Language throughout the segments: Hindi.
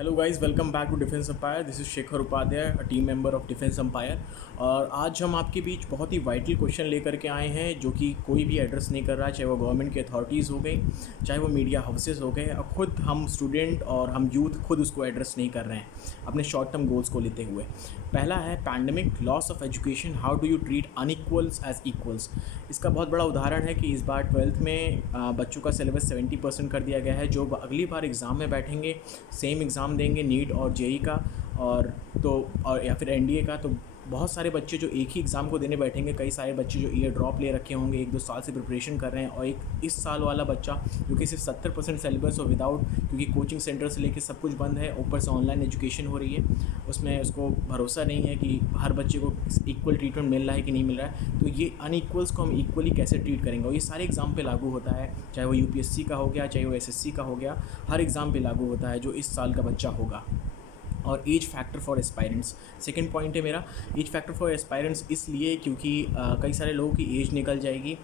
Hello guys, welcome back to Defence Empire. This is Shekhar Upadhyay, a team member of Defence Empire. और आज हम आपके बीच बहुत ही वाइटल क्वेश्चन लेकर के आए हैं जो कि कोई भी एड्रेस नहीं कर रहा है, चाहे वो गवर्नमेंट की अथॉरिटीज़ हो गई, चाहे वो मीडिया हाउसेज हो गए, और खुद हम स्टूडेंट और हम यूथ खुद उसको एड्रेस नहीं कर रहे हैं अपने शॉर्ट टर्म गोल्स को लेते हुए। पहला है pandemic, loss of education, how do you treat unequals as equals. इसका बहुत बड़ा उदाहरण है कि इस बार 12th में बच्चों का सिलेबस 70% कर दिया गया है। जो अगली बार एग्ज़ाम में बैठेंगे, सेम एग्ज़ाम देंगे नीट और जेई का और या फिर एनडीए का, तो बहुत सारे बच्चे जो एक ही एग्ज़ाम को देने बैठेंगे, कई सारे बच्चे जो ईयर ड्रॉप ले रखे होंगे, 1-2 साल से प्रिपरेशन कर रहे हैं, और एक इस साल वाला बच्चा जो कि सिर्फ 70% सिलेबस और विदाउट, क्योंकि कोचिंग सेंटर से लेके सब कुछ बंद है, ऊपर से ऑनलाइन एजुकेशन हो रही है, उसमें उसको भरोसा नहीं है कि हर बच्चे को इक्वल ट्रीटमेंट मिल रहा है कि नहीं मिल रहा है। तो ये अनइक्वल्स को हम इक्वली कैसे ट्रीट करेंगे, और ये सारे एग्ज़ाम पे लागू होता है, चाहे वो यूपीएससी का हो गया, चाहे वो एसएससी का हो गया, हर एग्ज़ाम पे लागू होता है जो इस साल का बच्चा होगा। और age factor for aspirants, second point है मेरा। एज फैक्टर फॉर एस्पायरेंट्स इसलिए क्योंकि कई सारे लोगों की एज निकल जाएगी।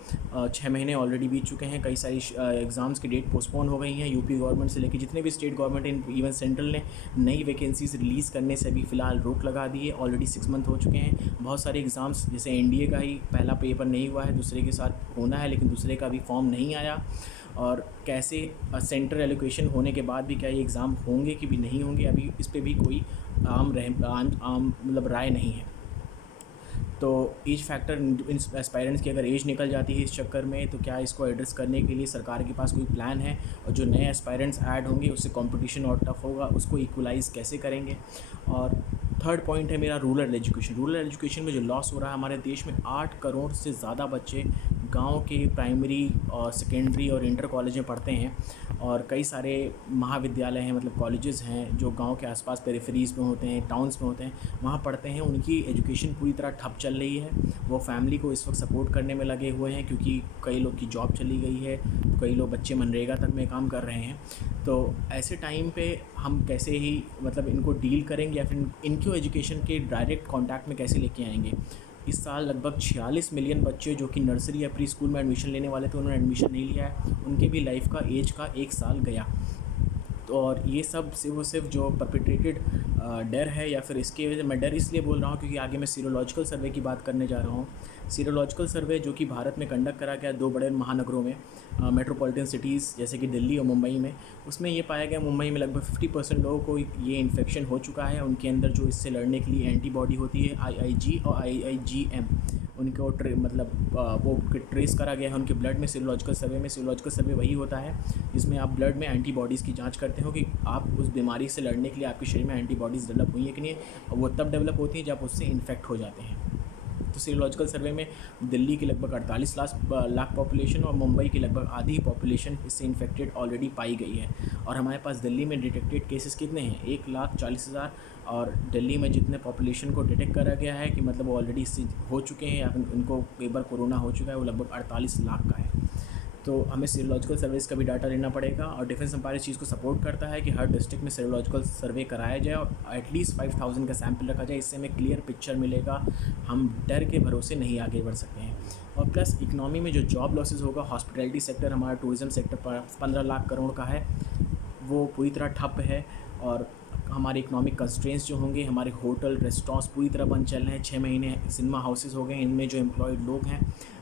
6 महीने ऑलरेडी बीत चुके हैं, कई सारी एग्ज़ाम्स की डेट पोस्टपोन हो गई हैं। यूपी गवर्नमेंट से लेकर जितने भी स्टेट गवर्नमेंट, इवन सेंट्रल ने नई वैकेंसीज रिलीज़ करने से अभी फ़िलहाल रोक लगा दी है। ऑलरेडी 6 मंथ हो चुके हैं। बहुत सारे एग्ज़ाम्स, जैसे एनडीए का ही पहला पेपर नहीं हुआ है, दूसरे के साथ होना है, लेकिन दूसरे का भी फॉर्म नहीं आया। और कैसे सेंट्रल एलोकेशन होने के बाद भी क्या ये एग्ज़ाम होंगे कि भी नहीं होंगे, अभी इस पे भी कोई आम मतलब राय नहीं है। तो एज फैक्टर इन एस्पायरेंट्स की अगर एज निकल जाती है इस चक्कर में, तो क्या इसको एड्रेस करने के लिए सरकार के पास कोई प्लान है, और जो नए एस्पायरेंट्स ऐड होंगे उससे कंपटीशन और टफ होगा, उसको इक्वलाइज़ कैसे करेंगे। और थर्ड पॉइंट है मेरा रूरल एजुकेशन। रूरल एजुकेशन में जो लॉस हो रहा है, हमारे देश में 8 करोड़ से ज़्यादा बच्चे गांव के प्राइमरी और सेकेंडरी और इंटर कॉलेज में पढ़ते हैं, और कई सारे महाविद्यालय हैं, मतलब कॉलेजेस हैं जो गांव के आसपास पेरिफेरीज़ में होते हैं, टाउन्स में होते हैं, वहाँ पढ़ते हैं। उनकी एजुकेशन पूरी तरह ठप चल रही है। वो फैमिली को इस वक्त सपोर्ट करने में लगे हुए हैं, क्योंकि कई लोग की जॉब चली गई है, कई लोग बच्चे मनरेगा तक में काम कर रहे हैं। तो ऐसे टाइम पे हम कैसे ही मतलब इनको डील करेंगे, या फिर इनको एजुकेशन के डायरेक्ट कॉन्टैक्ट में कैसे लेके आएंगे। इस साल लगभग 46 मिलियन बच्चे जो कि नर्सरी या प्री स्कूल में एडमिशन लेने वाले थे, उन्होंने एडमिशन नहीं लिया है। उनके भी लाइफ का एज का 1 साल गया। तो और ये सब सिर्फ जो परपेट्रेटेड डर है, या फिर इसके वजह मैं डर इसलिए बोल रहा हूँ क्योंकि आगे मैं सीरोलॉजिकल सर्वे की बात करने जा रहा हूँ। सीरोलॉजिकल सर्वे जो कि भारत में कंडक्ट करा गया 2 बड़े महानगरों में, मेट्रोपॉलिटन सिटीज़ जैसे कि दिल्ली और मुंबई में। उसमें ये पाया गया मुंबई में लगभग 50% लोगों को ये इन्फेक्शन हो चुका है। उनके अंदर जो इससे लड़ने के लिए एंटीबॉडी होती है, IIG और IIGM, उनको वो ट्रेस करा गया है उनके ब्लड में। सीरोलॉजिकल सर्वे में, सीरोलॉजिकल सर्वे वही होता है जिसमें आप ब्लड में एंटीबॉडीज़ की जांच करते हो कि आप उस बीमारी से लड़ने के लिए आपके शरीर में एंटीबॉडीज़ डेवलप हुई है कि नहीं। वो तब डेवलप होती है जब उससे इन्फेक्ट हो जाते हैं। तो सीरोलॉजिकल सर्वे में दिल्ली की लगभग 48 लाख पॉपुलेशन और मुंबई की लगभग आधी पॉपुलेशन इससे इन्फेक्टेड ऑलरेडी पाई गई है। और हमारे पास दिल्ली में डिटेक्टेड केसेस कितने हैं? 1,40,000। और दिल्ली में जितने पॉपुलेशन को डिटेक्ट करा गया है कि मतलब वो ऑलरेडी इससे हो चुके हैं या फिर उनको एक बार कोरोना हो चुका है, वो लगभग 48 लाख का है। तो हमें सीरोलॉजिकल सर्विस का भी डाटा लेना पड़ेगा, और डिफेंस एम्पायर इस चीज़ को सपोर्ट करता है कि हर डिस्ट्रिक्ट में सीरोलॉजिकल सर्वे कराया जाए और एटलीस्ट 5,000 का सैंपल रखा जाए। इससे हमें क्लियर पिक्चर मिलेगा, हम डर के भरोसे नहीं आगे बढ़ सकते हैं। और प्लस इकनॉमी में जो जॉब लॉसेस होगा, हॉस्पिटैलिटी सेक्टर, हमारा टूरिज़्म सेक्टर पर 15 लाख करोड़ का है, वो पूरी तरह ठप है। और हमारे इकोनॉमिक कंस्ट्रेंट्स जो होंगे, हमारे होटल रेस्टोरेंट्स पूरी तरह बंद चल रहे हैं। 6 महीने सिनेमा हाउसेस हो गए, इनमें जो एम्प्लॉयड लोग हैं,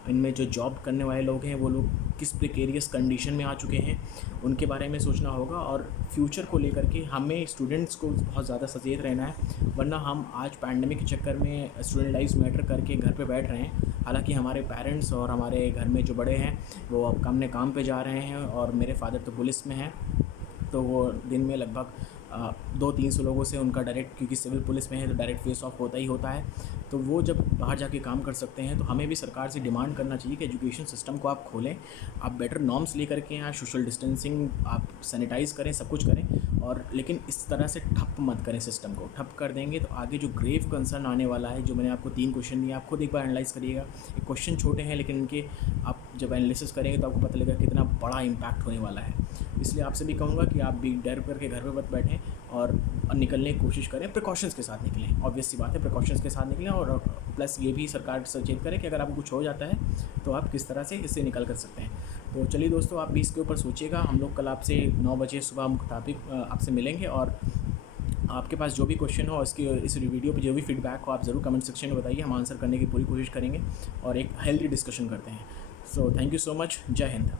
इनमें जो जॉब करने वाले लोग हैं, वो लोग किस प्रिकेरियस कंडीशन में आ चुके हैं, उनके बारे में सोचना होगा। और फ्यूचर को लेकर के हमें स्टूडेंट्स को बहुत ज़्यादा सचेत रहना है, वरना हम आज पैंडमिक के चक्कर में स्टूडेंट लाइव्स मैटर करके घर पे बैठ रहे हैं। हालांकि हमारे पेरेंट्स और हमारे घर में जो बड़े हैं वो अब अपने काम पे जा रहे हैं, और मेरे फादर तो पुलिस में हैं, तो वो दिन में लगभग 200-300 लोगों से उनका डायरेक्ट, क्योंकि सिविल पुलिस में है तो डायरेक्ट फेस ऑफ होता ही होता है। तो वो जब बाहर जाके काम कर सकते हैं, तो हमें भी सरकार से डिमांड करना चाहिए कि एजुकेशन सिस्टम को आप खोलें, आप बेटर नॉर्म्स लेकर के आएँ, सोशल डिस्टेंसिंग आप सैनिटाइज़ करें, सब कुछ करें, और लेकिन इस तरह से ठप मत करें। सिस्टम को ठप कर देंगे तो आगे जो ग्रेव कंसर्न आने वाला है, जो मैंने आपको 3 क्वेश्चन दिए, आप खुद एक बार एनालाइज़ करिएगा। ये क्वेश्चन छोटे हैं, लेकिन इनके आप जब एनालिसिस करेंगे तो आपको पता लगेगा कितना बड़ा इम्पैक्ट होने वाला है। इसलिए आपसे भी कहूँगा कि आप भी डर करके घर पे मत बैठें, और निकलने की कोशिश करें, प्रिकॉशंस के साथ निकलें। ऑब्वियस सी बात है, प्रिकॉशंस के साथ निकलें। और प्लस ये भी सरकार सचेत करे कि अगर आपको कुछ हो जाता है तो आप किस तरह से इससे निकल कर सकते हैं। तो चलिए दोस्तों, आप भी इसके ऊपर सोचिएगा। हम लोग कल आपसे 9 बजे सुबह टॉपिक आपसे मिलेंगे, और आपके पास जो भी क्वेश्चन हो इसकी इस वीडियो पे जो भी फीडबैक हो आप ज़रूर कमेंट सेक्शन में बताइए, हम आंसर करने की पूरी कोशिश करेंगे और एक हेल्दी डिस्कशन करते हैं। So thank you so much, जय हिंद।